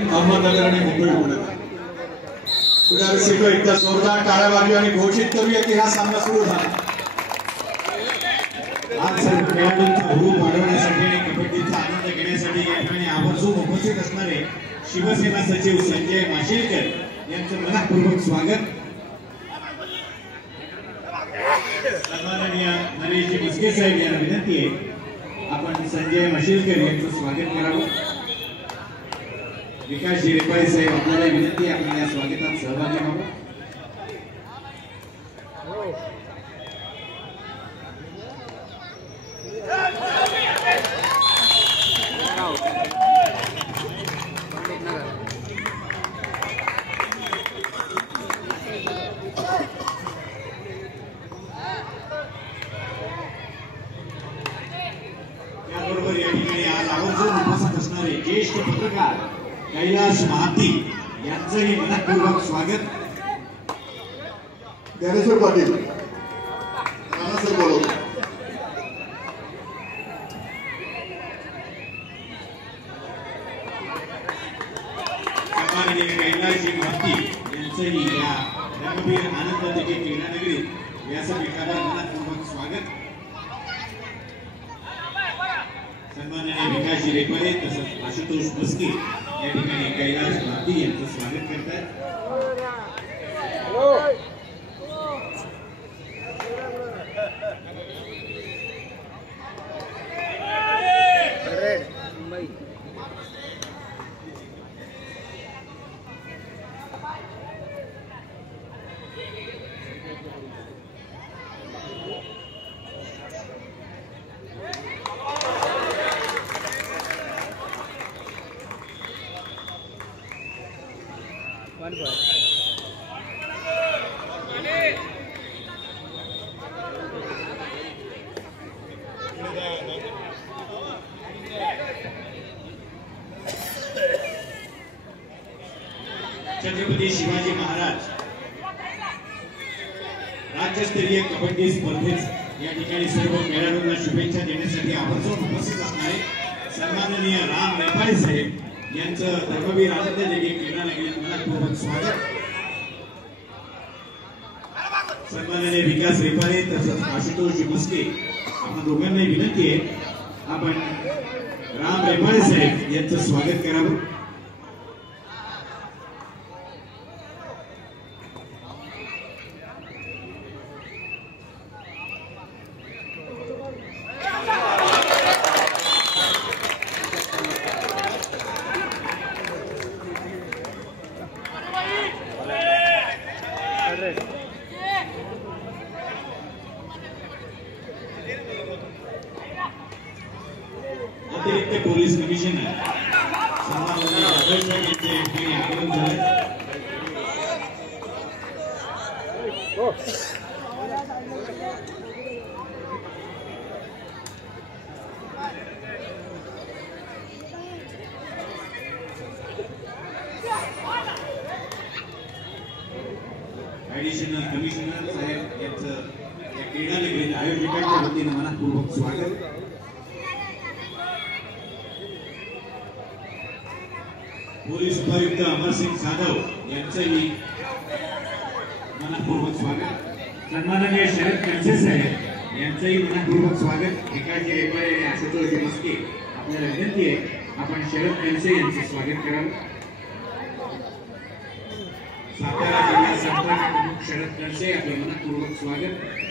अहमदनगर आणि मुंबई पुणे एकदा जोरदार टाळ्या वाजवी आणि घोषित करूया की हा सामना सुरू झाला। आज खेळाडूंचा हुरूप वाढवण्यासाठी आणि कबड्डीचा आनंद घेण्यासाठी या ठिकाणी आवर्जून उपस्थित असणारे शिवसेना सचिव संजय माशेलकर यांचं मनपूर्वक स्वागत। सन्माननीय नरेशजी मुस्के साहेब यांना विनंती आहे आपण संजय माशेलकर यांचं स्वागत करावं। विकास रेपाळे साहेब आपल्याला विनंती आहे आपण या स्वागतात सहभागी व्हावं। त्याबरोबर या ठिकाणी आज आवर्जून उपस्थित असणारे ज्येष्ठ पत्रकार कैलाश महाती यांचंही मनपूर्वक स्वागत। ज्ञानेश्वर पाटील नानासर बोलवतो। सन्माननीय कैलाशजी महाती यांचंही या रंगबीर आनंदतेची क्रीडानगरीत व्यासपीठावर मनपूर्वक स्वागत। सन्माननीय विकासजी रेपाळे तसंच आशुतोष मुस्के या ठिकाणी कैलाश भारती यांचं स्वागत करतात। छत्रपती शिवाजी महाराज राज्यस्तरीय कबड्डी स्पर्धेत या ठिकाणी सर्व खेळाडूंना शुभेच्छा देण्यासाठी आवर्जून उपस्थित असणारे सन्माननीय राम रेपाळे साहेब यांचं धर्मवीर आनंददेवी क्रीडानगरीत मनपूर्वक स्वागत। सन्माननीय विकास रेपाळे तसंच आशुतोष मुस्के आपण दोघांनाही विनंती आहे आपण राम रेपाळे साहेब यांचं स्वागत करावं। अतिरिक्त पोलीस कमिशनर सन्माननीय आदर्श यांचे ठिकाणी आगमन झाले। ऍडिशनल कमिशनर साहेब यांचं या क्रीडानगरीत आयोजकांच्या वतीने मनपूर्वक स्वागत। पोलीस उपायुक्त अमरसिंग जाधव यांचंही मनपूर्वक स्वागत। सन्माननीय शरद कणसे साहेब यांचंही मनपूर्वक स्वागत। विकासजी रेपाळे आणि आशुतोष मुस्के आपल्याला विनंती आहे आपण शरद कणसे यांचे स्वागत करावं। सातारा जिल्हा संपर्क प्रमुख शरद कणसे आपले मनपूर्वक स्वागत।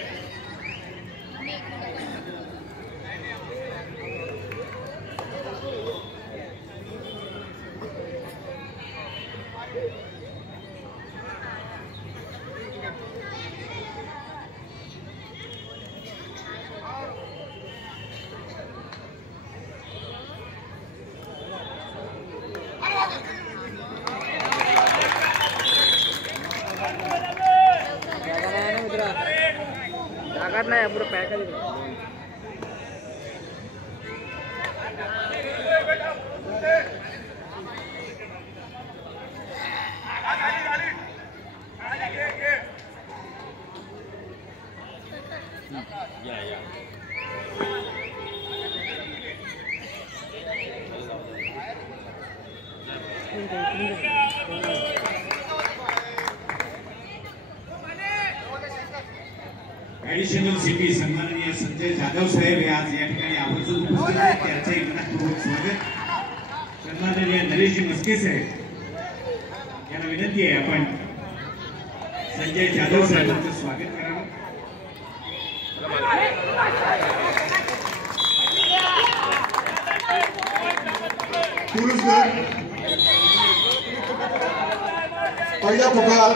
नहीं पूरा पैक है। ऍडिशनल सीपी सन्माननीय संजय जाधव साहेब हे आज या ठिकाणी आवर्जून उपस्थित आहेत. त्यांचंही मनपूर्वक स्वागत. सन्माननीय नरेशजी मस्के साहेब यांना विनंती आहे आपण संजय जाधव साहेबांचं स्वागत करावं. पुरुष पहिला पुकार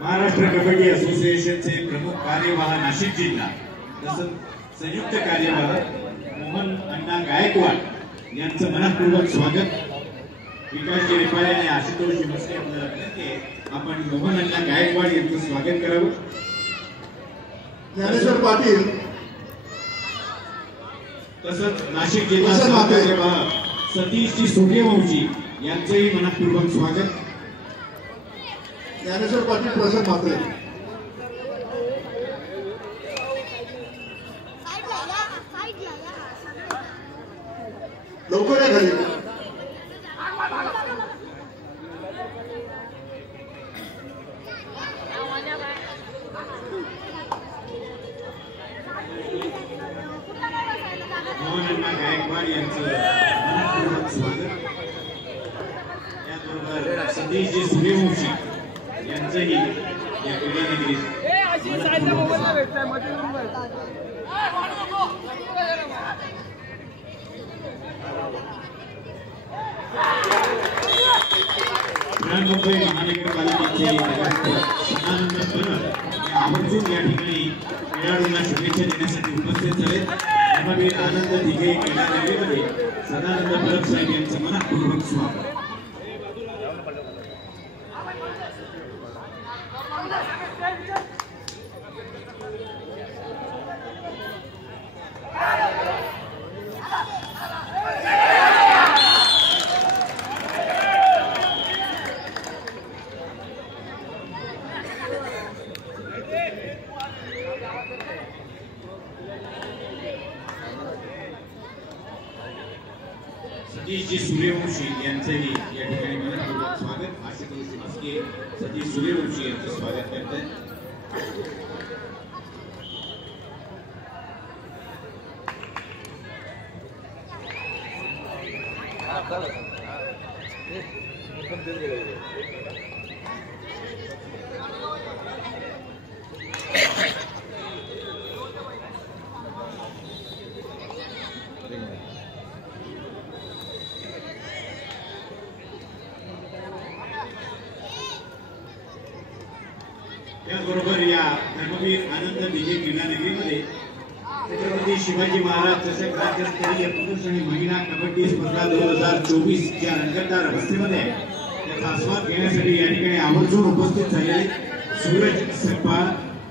महाराष्ट्र कबड्डी असोसिएशनचे प्रमुख कार्यवाह नाशिक जिल्हा तसंच संयुक्त कार्यवाह मोहन अण्णा गायकवाड यांचं मनपूर्वक स्वागत. विकासजी रिपाळे आणि आशुतोष मस्के आपल्याला विनंती आहे आपण मोहन अण्णा गायकवाड यांचं स्वागत करावं. ज्ञानेश्वर पाटील तसंच नाशिक जिल्हा कार्यवाह सतीशजी सूर्यवंशी यांचंही मनपूर्वक स्वागत. ज्ञानेश्वर पाटील प्रसन्न म्हात्रे लवकर या घरी. मोहन अण्णा गायकवाड यांचं मनपूर्वक स्वागत. त्याचबरोबर सतीशजी सूर्यवंशी यांचंही या क्रीडानगरीत मुंबई महानगरपालिकेचे सदानंद परब आवर्जून या ठिकाणी खेळाडूंना शुभेच्छा देण्यासाठी उपस्थित झाले. धर्मवीर आनंद दिघे क्रीडानगरीमध्ये सदानंद परब साहेब यांचं मनपूर्वक स्वागत. सतीशजी सूर्यवंशी यांचंही या ठिकाणी मनपूर्वक स्वागत. आशुतोष मस्के सतीश सूर्यवंशी यांचं स्वागत करतात. त्याचबरोबर या धर्मवीर आनंद दिघे क्रीडानगरीमध्ये छत्रपती शिवाजी महाराज चषक राज्यस्तरीय पुरुष आणि महिला कबड्डी स्पर्धा 2024च्या रंगतदार अवस्थेमध्ये त्याचा आस्वाद घेण्यासाठी या ठिकाणी आवर्जून उपस्थित झालेले सूरज सकपाळ,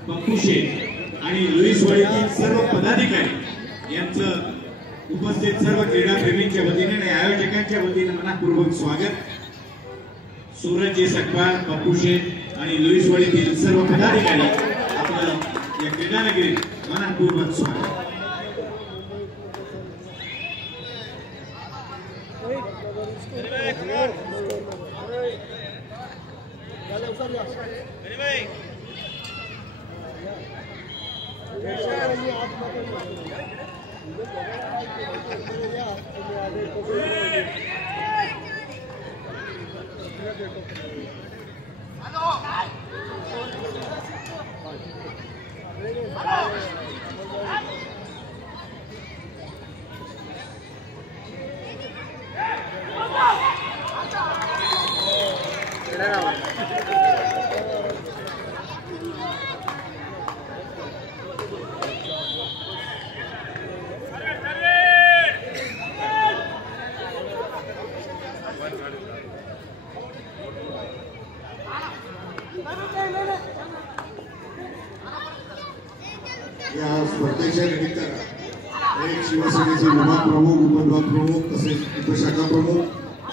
पप्पू शेठ आणि लुईसवाडीतील सर्व पदाधिकारी यांचं उपस्थित सर्व क्रीडाप्रेमींच्या वतीने आणि आयोजकांच्या वतीने मनपूर्वक स्वागत. सूरज सकपाळ, पप्पू शेठ आणि लुईसवाडीतील सर्व पदाधिकारी आपलं या क्रीडानगरीत मनपूर्वक स्वागत. या स्पर्धेच्या निमित्तानं अनेक शिवसेनेचे विभाग प्रमुख उपविभाग प्रमुख तसेच उपशाखा प्रमुख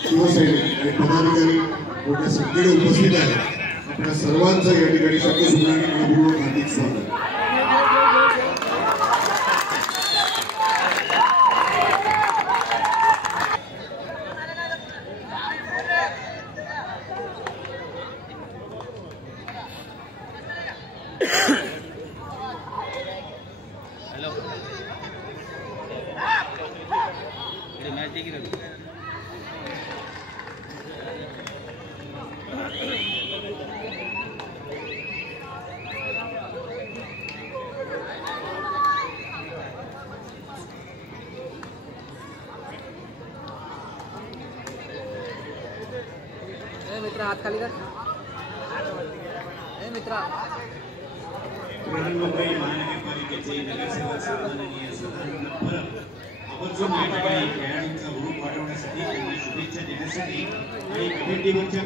शिवसैनिक आणि पदाधिकारी मोठ्या संख्येने उपस्थित आहेत. आपल्या सर्वांचं या ठिकाणी शब्दसुधाने मनपूर्वक हार्दिक स्वागत. मित्रा हात खाली कर. मित्रा बृहन्मुंबई महानगरपालिकेचे नगरसेवक सन्माननीय सदानंद परब आवर्जून या ठिकाणी खेळाडूंचा ग्रुप वाढवण्यासाठी त्यांना शुभेच्छा देण्यासाठी आणि कमिटीवरच्या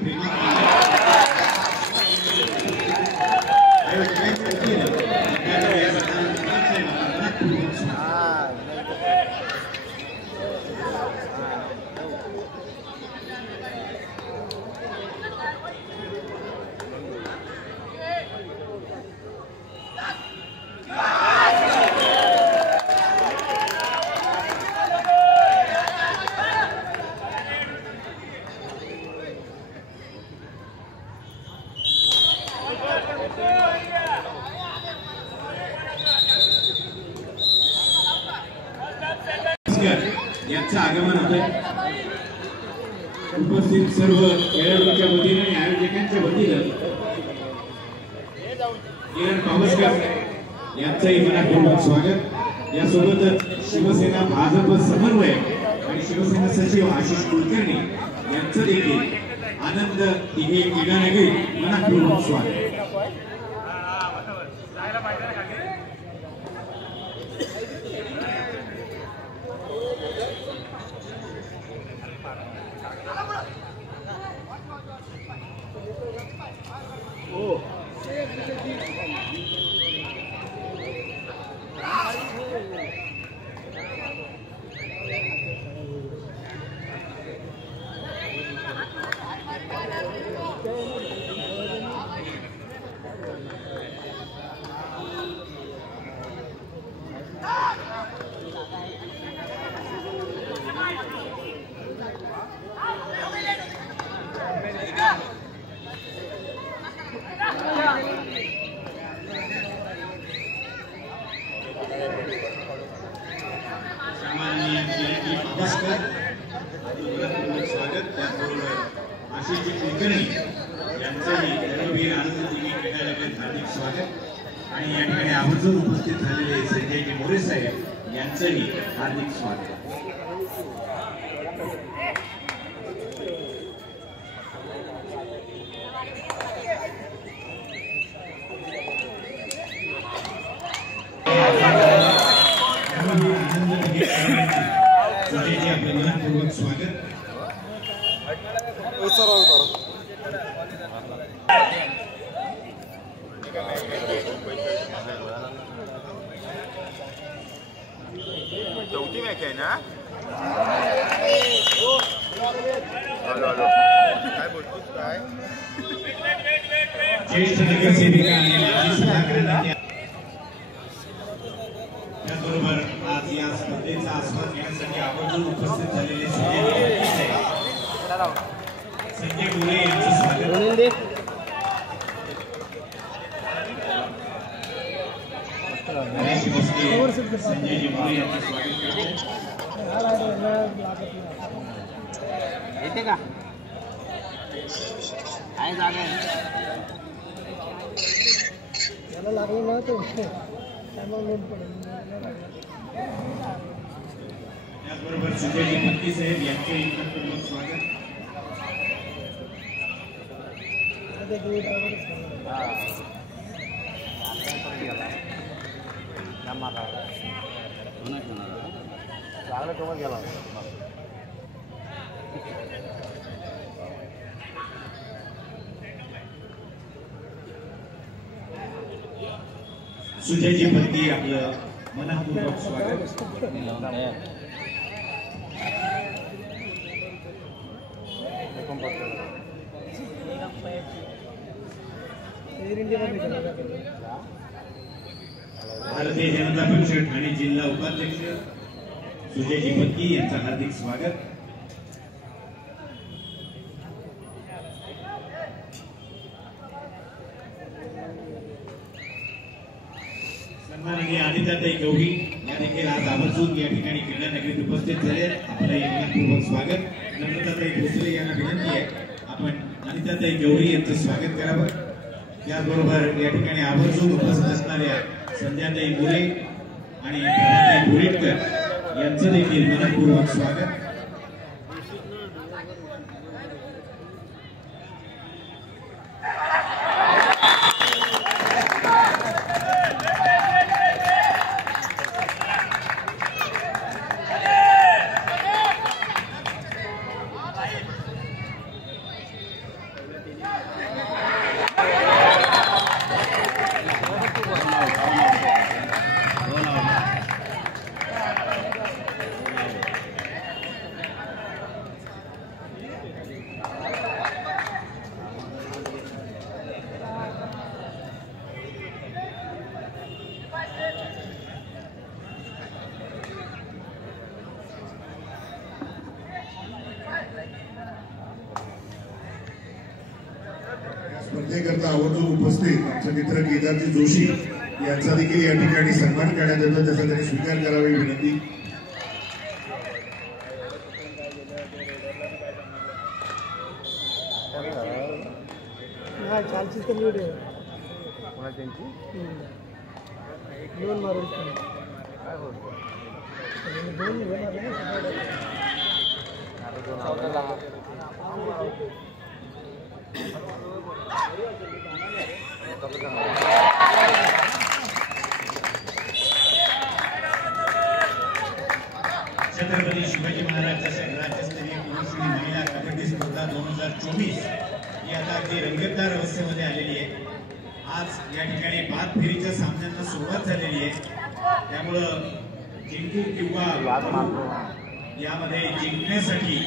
यांचं आगमन होतंय. उपस्थित सर्व खेळाडूंच्या वतीने आणि आयोजकांच्या वतीनं किरण पावसकर यांचंही मनापूर्वक स्वागत. यासोबतच शिवसेना भाजप समन्वय आणि शिवसेना सचिव आशिष कुलकर्णी यांचं देखील आनंद तिघे क्रीडानगरी मनापूर्वक स्वागत. स्वागत. त्याचबरोबर आशिष कुलकर्णी यांचंही धर्मवीर आनंद तिघे क्रीडानगरीत हार्दिक स्वागत. आणि या ठिकाणी आवर्जून उपस्थित झालेले संजय मोरे साहेब यांचंही हार्दिक स्वागत. मनपूर्वक स्वागत. चौथी मॅच आहे ना. काय बोलतोस काय. ज्येष्ठ नगरसेविका आणि माजी सभागृह त्याचबरोबर आज या स्पर्धेचा आस्वाद घेण्यासाठी आवर्जून उपस्थित झालेले संजय मोरे यांचं स्वागत. संजय मोरे यांचं स्वागत येते का काय जागा आहे त्याला लागलं ना तो त्याचबरोबर सुजयजी पत्ती साहेब यांचंही मनपूर्वक स्वागत. चांगलं कमल गेला सुजयजी पत्की आपलं मनपूर्वक स्वागत. भारतीय जनता पक्ष ठाणे जिल्हा उपाध्यक्ष सुजयजी पत्की यांचं हार्दिक स्वागत. सन्माननीय अनिताताई गवळी या देखील आज आवर्जून या ठिकाणी क्रीडा नगरीत उपस्थित झाले. आपलं मनपूर्वक स्वागत. नम्रताताई भोसले यांना विनंती आहे आपण अनिताताई गवळी यांचं स्वागत करावं. त्याचबरोबर या ठिकाणी आवर्जून उपस्थित असणाऱ्या संध्याताई मोरे आणि प्रभाताई बोरीटकर यांचं देखील मनपूर्वक स्वागत. स्पर्धेकरता आवर्जून उपस्थित आमचे मित्र केदारजी जोशी यांचा देखील या ठिकाणी सन्मान करण्यात येतो. त्याचा त्यांनी स्वीकार करावी विनंती. छत्रपती शिवाजी महाराज चषक राज्यस्तरीय पुरुष आणि महिला कबड्डी स्पर्धा 2024 ही आता अगदी रंगतदार अवस्थेमध्ये आलेली आहे. आज या ठिकाणी 5 फेरीच्या सामन्यांना सुरुवात झालेली आहे. त्यामुळं जिंकू किंवा यामध्ये जिंकण्यासाठी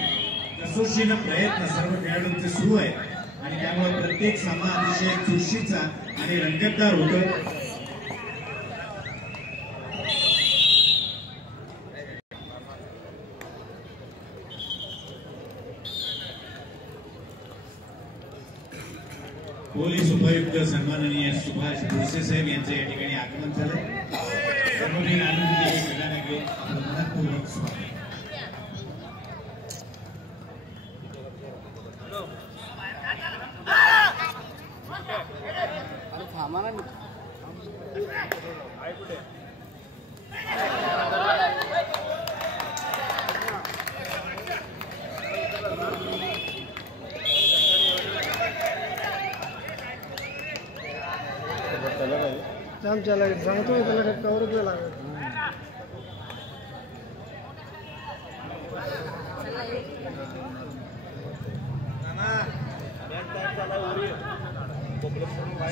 कसोशीनं प्रयत्न सर्व खेळाडूंचे सुरू आहेत आणि त्यामुळे प्रत्येक सामना अतिशय चुरशीचा आणि रंगतदार होतो. पोलीस उपायुक्त सन्माननीय सुभाष भोसे साहेब यांचे या ठिकाणी आगमन झालं. सर्ववीर आनंदी क्रीडा नगरीत आपलं मनपूर्वक स्वागत. चला सांगतो त्याला कवर रुपये लागेल.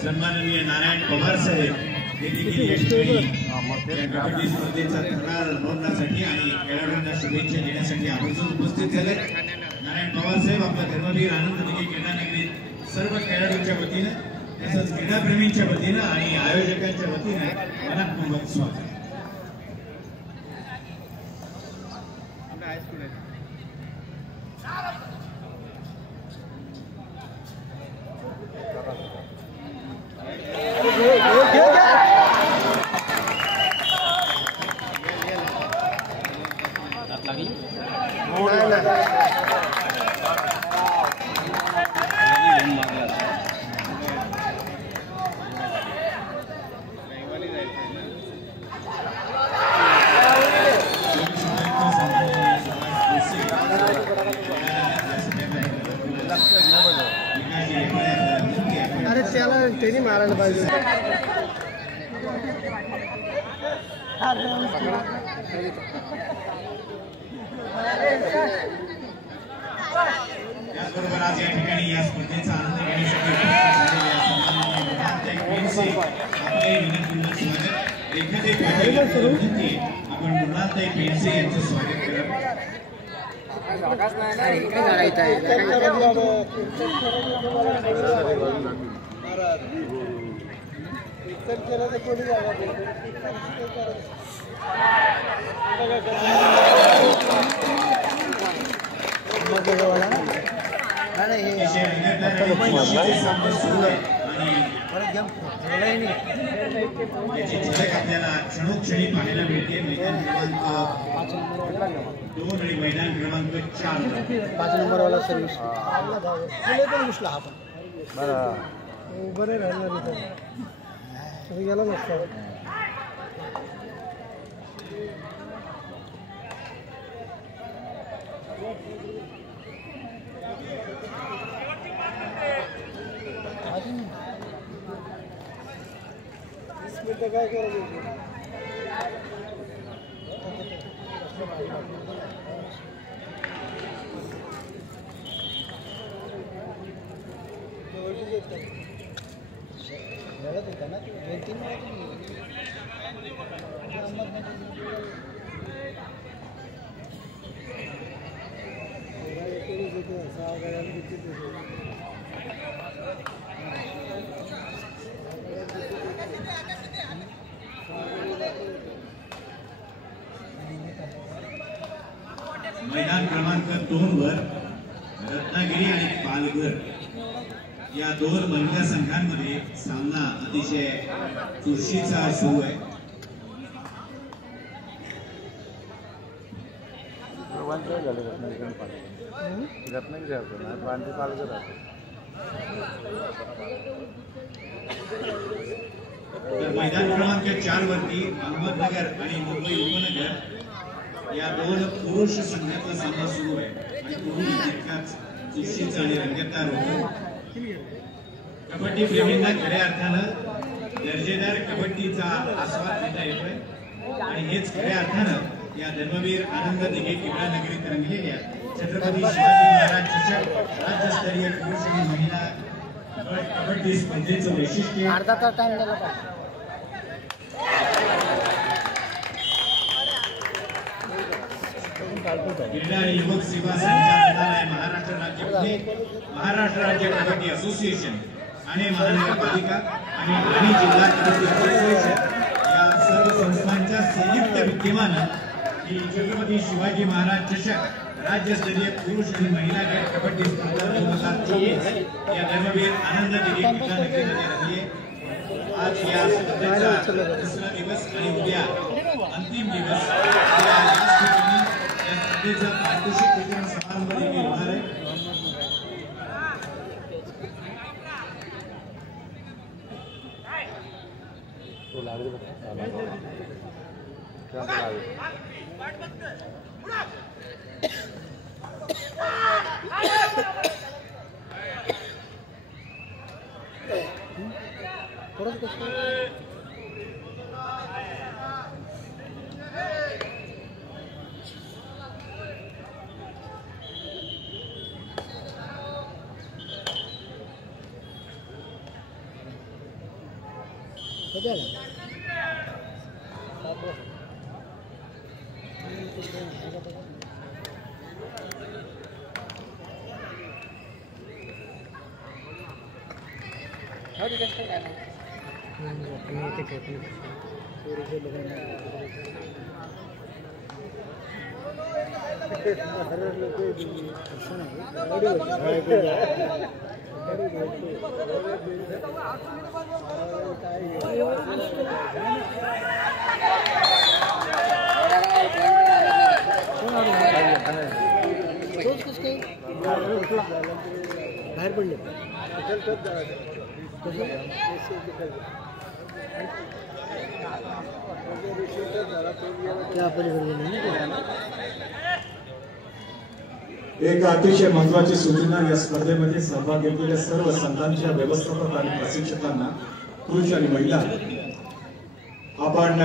सन्माननीय नारायण पवार साहेब हे देखील या ठिकाणी कबड्डी स्पर्धेचा थरार नोंदण्यासाठी आणि खेळाडूंना शुभेच्छा देण्यासाठी आवर्जून उपस्थित झाले. नारायण पवार साहेब आपला धर्मवीर आनंद दिघे क्रीडा नगरीत सर्व खेळाडूंच्या वतीनं तसंच क्रीडाप्रेमींच्या वतीनं आणि आयोजकांच्या वतीनं मनपूर्वक स्वागत. अरे त्याला त्यांनी मारायला पाहिजे. त्याचबरोबर आज या ठिकाणी या स्पर्धेचा आनंद घेण्यासाठी आपले विनंती स्वागत. एखादे पाटील विनंती आपण मृणालताई पेंडसे यांचं स्वागत करा. आपल्याला क्षणोक्षणी पाहायला मिळते. मैदान क्रमांक 2 आणि मैदान क्रमांक 4 5 नंबरवाला सर्व्हिस पण घुसला हा पण बरं राहिलं तिथे गेला नसता. काय करायचं होता ना 2-3 मैदान क्रमांक 2 वर रत्नागिरी आणि पालघर या 2 महिला संघांमध्ये सामना अतिशय चुरशीचा सुरू आहे. मैदान क्रमांक 4 वरती अहमदनगर आणि मुंबई उपनगर या 2 पुरुष संघाचा सामना सुरू आहे आणि दोन्ही तितकाच चुरशीचा आणि रंगतदार होतो. कबड्डी प्रेमींना खऱ्या अर्थानं दर्जेदार कबड्डीचा आस्वाद घेता येतोय आणि हेच खऱ्या अर्थानं या धर्मवीर आनंद दिघे किल्ला नगरीत रंगलेल्या छत्रपती शिवाजी महाराज चषक राज्यस्तरीय पुरुष आणि महिला कबड्डी स्पर्धेचं वैशिष्ट्य. अर्धा तास टाइम झाला पाहिजे. क्रीडा आणि युवक सेवा संचालनालय, महाराष्ट्र राज्य पुणे, महाराष्ट्र राज्य कबड्डी असोसिएशन आणि महानगरपालिका आणि ठाणे जिल्हा कबड्डी असोसिएशन या सर्व संस्थांच्या संयुक्त विद्यमानं ही छत्रपती शिवाजी महाराज चषक राज्यस्तरीय पुरुष आणि महिला गट कबड्डी स्पर्धा 2023 या धर्मवीर आनंद दिघे किल्ला नगरीमध्ये रंगली. आज या स्पर्धेचा 3रा दिवस आणि उद्या अंतिम दिवस. स्पर्धेचा पारितोषिक वितरण समारंभ देखील होणार आहे. बाहेर पडले एक अतिशय महत्वाची सूचना. या स्पर्धेमध्ये सहभाग घेतलेल्या सर्व संघांच्या व्यवस्थापक आणि प्रशिक्षकांना, पुरुष आणि महिला, आपण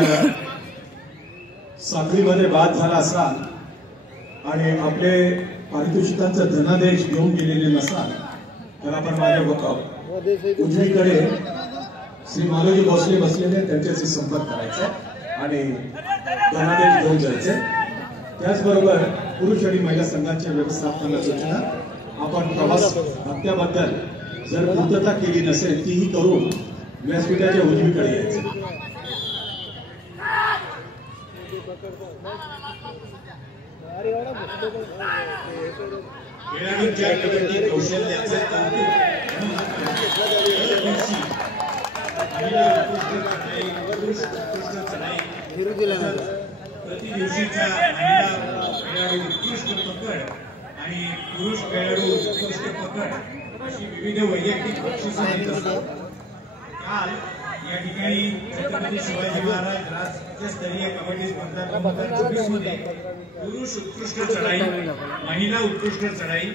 साखळीमध्ये बाद झाला असाल आणि आपले पारितोषिकांचा धनादेश घेऊन गेलेले नसाल तर आपण माझ्या उजवीकडे श्री मालोजी भोसले बसलेले त्यांच्याशी संपर्क करायचा आणि धनादेश घेऊन जायचे. त्याचबरोबर पुरुष आणि महिला संघाच्या व्यवस्थापनाला सूचना, आपण प्रवास भत्त्याबद्दल जर पूर्तता केली नसेल तीही करून व्यासपीठाच्या उजवीकडे यायचं. खेळाडूंच्या कबड्डी कौशल्याचं प्रति दिवशीचा महिला खेळाडू उत्कृष्ट पकड आणि पुरुष खेळाडू उत्कृष्ट पकड अशी विविध वैयक्तिक बक्षिसं देत असतात. काल या ठिकाणी छत्रपती शिवाजी महाराज राज्यस्तरीय कबड्डी स्पर्धा 2024 मध्ये पुरुष उत्कृष्ट चढाई, महिला उत्कृष्ट चढाई,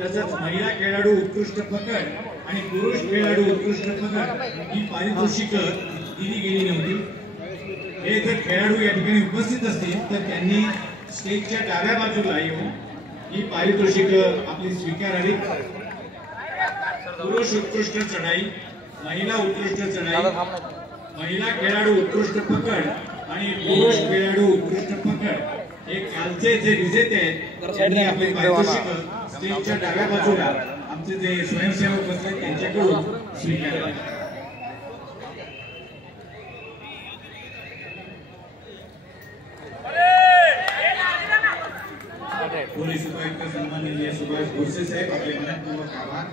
तसंच महिला खेळाडू उत्कृष्ट पकड आणि पुरुष खेळाडू उत्कृष्ट पकड ही पारितोषिकं दिली गेली नव्हती. हे जर खेळाडू या ठिकाणी उपस्थित असतील तर त्यांनी स्टेजच्या डाव्या बाजूला येऊन ही पारितोषिकं आपली स्वीकारावीत. पुरुष उत्कृष्ट चढाई, महिला उत्कृष्ट चढाई, महिला खेळाडू उत्कृष्ट पकड आणि पुरुष खेळाडू उत्कृष्ट पकड हे कालचे जे विजेते आहेत त्यांनी आपली पारितोषिकं स्टेजच्या डाव्या बाजूला आमचे जे स्वयंसेवक बसले त्यांच्याकडून स्वीकारले. पोलीस उपायुक्त सन्माननीय सुभाष भोसले साहेब, आपले मनपूर्वक आभार.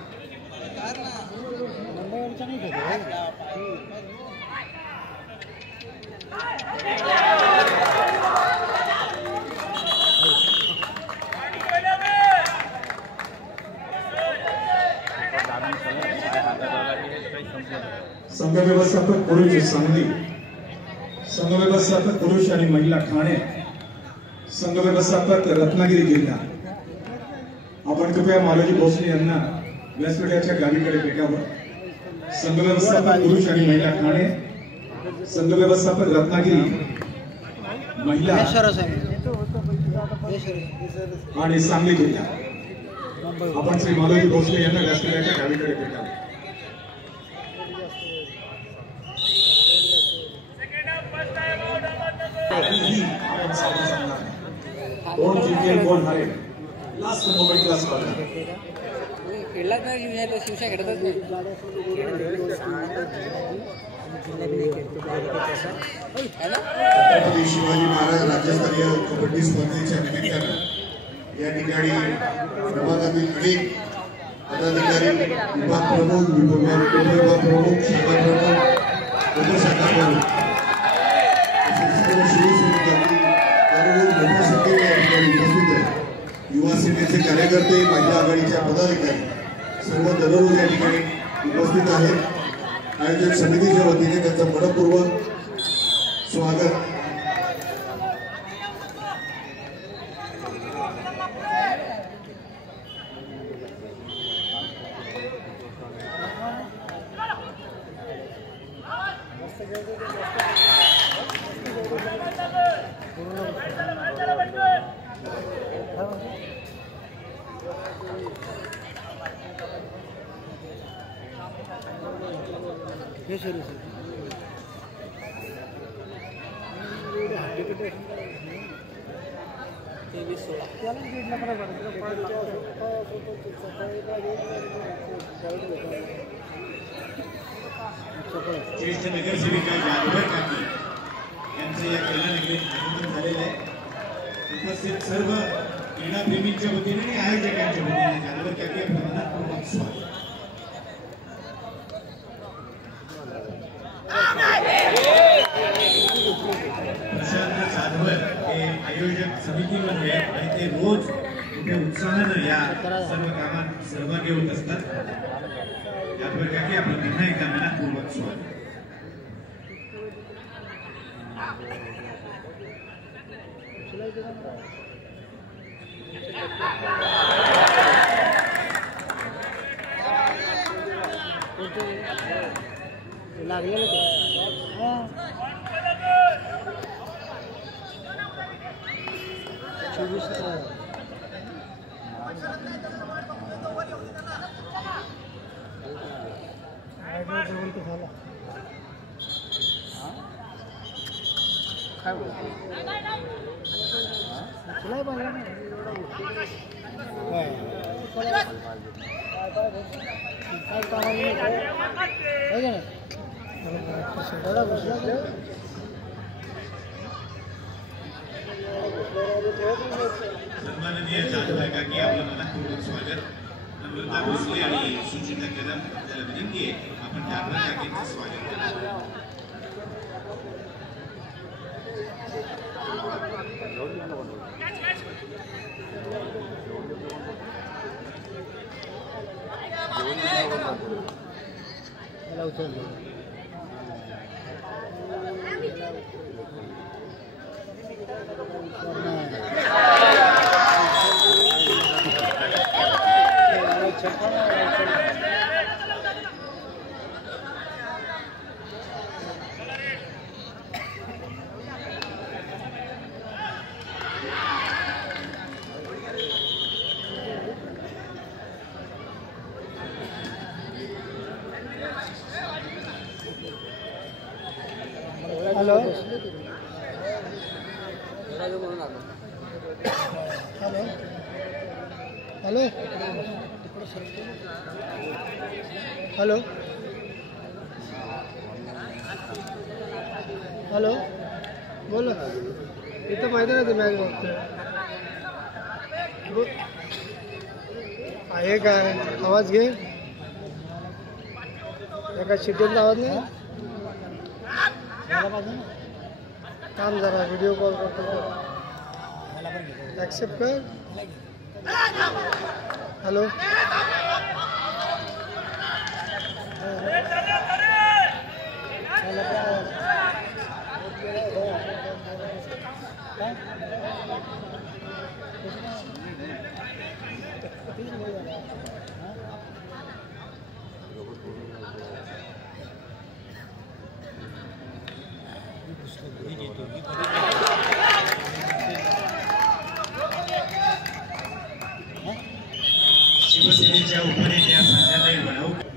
संघ व्यवस्थापक पुरुष सांगली, संघ व्यवस्थापक पुरुष आणि महिला ठाणे, संघ व्यवस्थापक रत्नागिरी जिल्हा. आपण कृपया मालोजी भोसले यांना व्यासपीठाच्या गावीकडे भेटावं. संघ व्यवस्थापक पुरुष आणि महिला ठाणे, संघ व्यवस्थापक रत्नागिरी, महिला आणि सांगली जिल्हा. आपण श्री मालोजी भोसले यांना व्यासपीठाच्या गावीकडे भेटावं. कोण जिंकेल कोण हारेल लास्ट मोमेंटला स्पर्धा. खेळला तर शिवशा खेळतच नाही. छत्रपती शिवाजी महाराज राज्यस्तरीय कबड्डी स्पर्धेच्या निमित्तानं या ठिकाणी प्रभागातील अनेक पदाधिकारी, विभाग प्रमुख, उपविभाग प्रमुख, शाखा प्रमुख, उपशाखा प्रमुख शिवसैनिकांनी मोठ्या संख्येने या ठिकाणी उपस्थित आहे. युवा सेनेचे कार्यकर्ते, महिला आघाडीच्या पदाधिकारी सर्व दररोज या ठिकाणी उपस्थित आहेत. आयोजक समितीच्या वतीने त्यांचं मनपूर्वक स्वागत. ज्येष्ठ नगरसेविका जाधवर काकी यांचं या क्रीडा नगरीत आगमन झालेलं आहे. उपस्थित सर्व क्रीडाप्रेमींच्या वतीने आणि आयोजकांच्या वतीने जाधवर काकी आपल्या मनपूर्वक स्वागत. प्रशांत जाधवर हे आयोजक समितीमध्ये आहेत आणि ते रोज मोठ्या उत्साहानं या सर्व कामात सहभागी होत असतात. जाधवर काकी आपलं पुन्हा एकदा मनपूर्वक स्वागत. झाला काय बोलतो तुला पाहिजे ना काय कामाला सन्माननीय जाधव काकी आपलं मनापूर्वक स्वागत. नम्रता भोसले आणि सुचिता कदम आपल्याला विनंती आहे आपण जाधव काकींचं स्वागत करा. हॅलो हॅलो हॅलो हॅलो बोल इथं माहिती नाही ते मॅच बघतो आहे काय आवाज घे एका शिट्टीचा आवाज नाही काम जरा व्हिडिओ कॉल करतो ॲक्सेप्ट कर हॅलो शिवसेनेच्या उपनेत्या संध्याताई वडावकर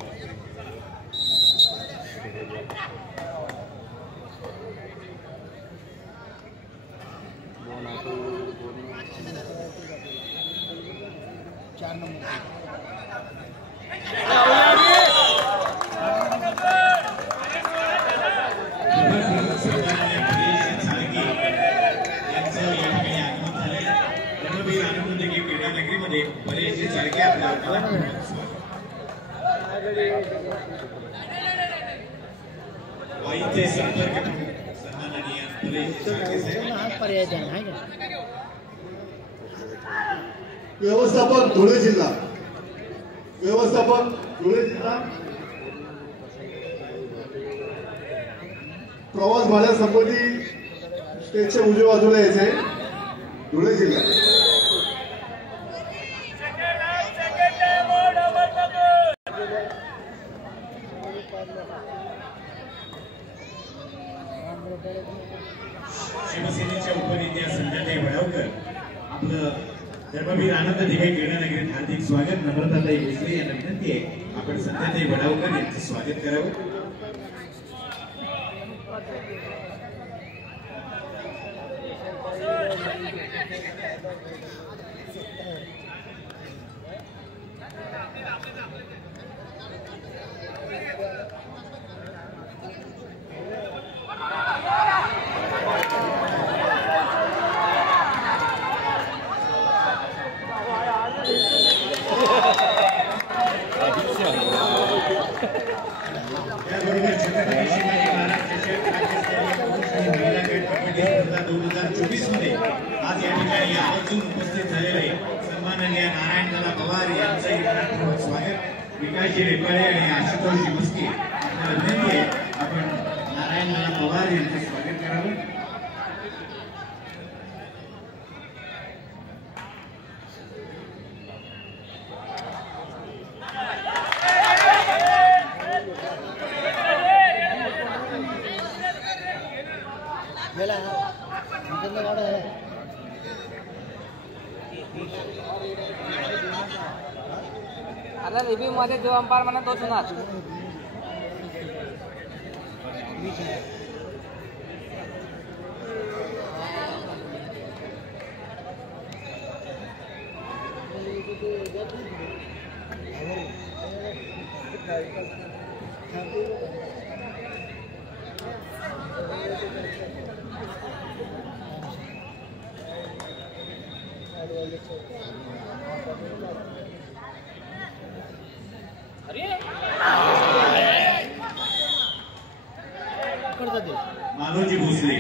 बरेचसे सारखे आपल्याला वाईचे संपर्क सन्माननीय बरेचसे सारखे पर्याय द्या व्यवस्थापक धुळे जिल्हा प्रवास भाड्यासंबंधी स्टेजच्या उजव्या बाजूला यायचे धुळे जिल्हा शिवसेनेच्या उपनेत्या संध्याताई वडावकर आपलं धर्मवीर आनंद दिघे क्रीडानगरीत हार्दिक स्वागत. नम्रताताई भोसले यांना विनंती आहे आपण संध्याताई वडावकर यांचं स्वागत करावं. त्याबरोबर छत्रपती शिवाजी महाराज चषक राज्यस्तरीय पुरुष आणि महिला गट कबड्डी स्पर्धा 2024 मध्ये आज या ठिकाणी आवर्जून उपस्थित झालेले सन्माननीय नारायणदादा पवार यांचंही मनपूर्वक स्वागत. विकासजी रेपाळे आणि आशुतोष शिवस्की आपल्याला विनंती आहे आपण नारायणदादा पवार यांचं स्वागत करावं. आता रिव्ह्यू मध्ये जो अंपायर म्हणा तोच होणार. मालोजी भोसले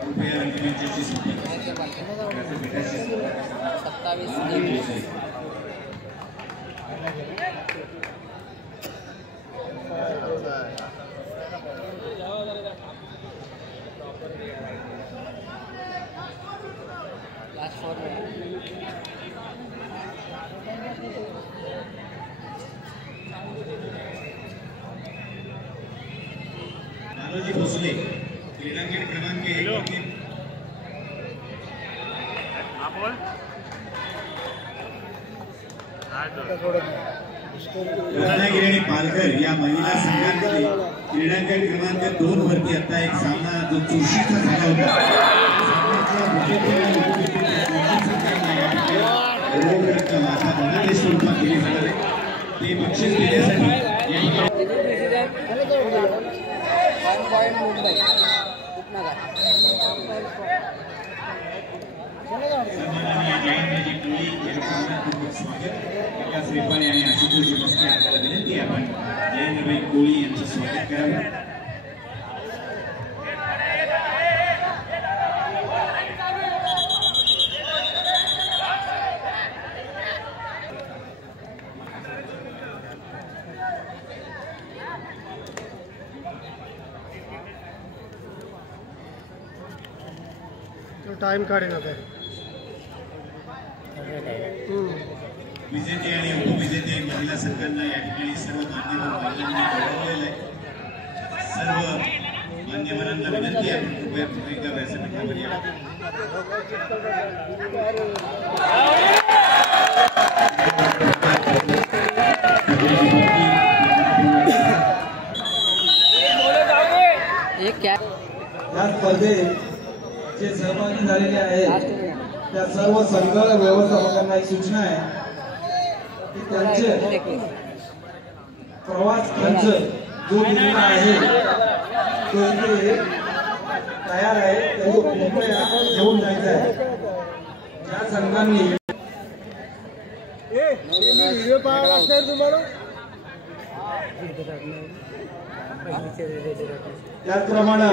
कृपया रंगमंचाची संपर्क 27 मालोजी भोसले क्रीडांगण क्रमांक 1 रत्नागिरी आणि पालघर या महिला संघांमध्ये क्रीडांगण क्रमांक 2 वरती आता एक सामना जो चुरशीचा झाला होता स्वरूपात केले जाणार आहे ते बक्षीस देण्यासाठी स्वागत विकास रेपाळे आणि आशुतोष मस्के आपल्याला विनंती आहे आपण जयेंद्रभाई कोळी यांचं स्वागत करावं. टाइम काढेल आता विजेते आणि उपविजेते महिला संघांना या ठिकाणी सर्व मान्यवर महिलांनी कळवलेलं आहे. सर्व मान्यवरांना विनंती आहे कृपया भूमिका व्यासपीठावर या. या स्पर्धेत जे सहभागी झालेले आहेत त्या सर्व संघ व्यवस्थापकांना एक सूचना आहे की त्यांचे प्रवास खर्च जो दिलेला आहे तो इथे तयार आहे तो कृपया घेऊन जायचा आहे. ज्या संघांनी व्हिडिओ पाहावा लागणार तुम्हाला त्याचप्रमाणे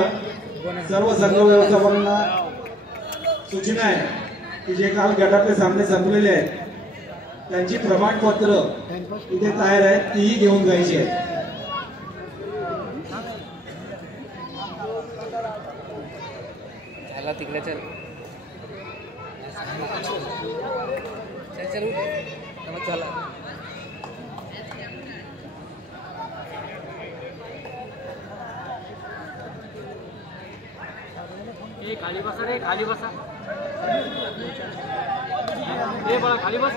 सर्व संघ व्यवस्थापकांना सूचना आहे की जे काल गटातले सामने संपलेले आहेत त्यांची प्रमाणपत्र इथे तयार आहेत तीही घेऊन जायची आहेत. तिकडे चल चला खाली बसा रे खाली बसा बड़ा खाली बस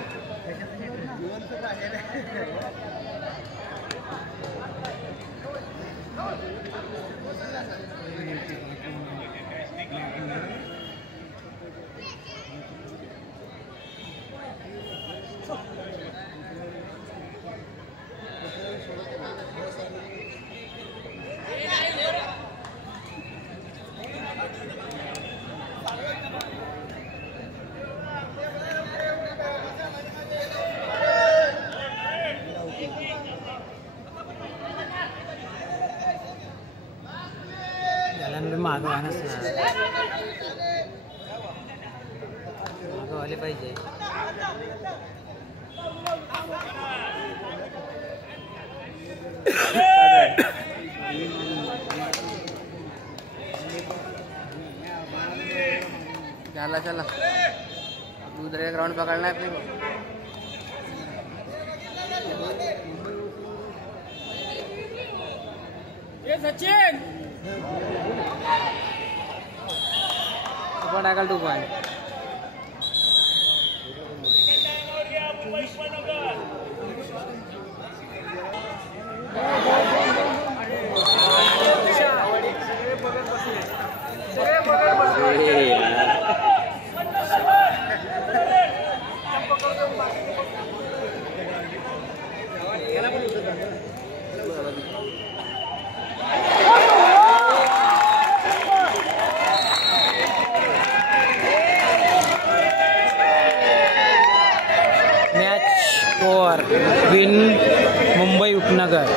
मागवाले पाहिजे. चला चला दूसरे ग्राउंड पकड़ना है अपने को. ये सचिन टाकल 2 point. for win Mumbai Upnagar.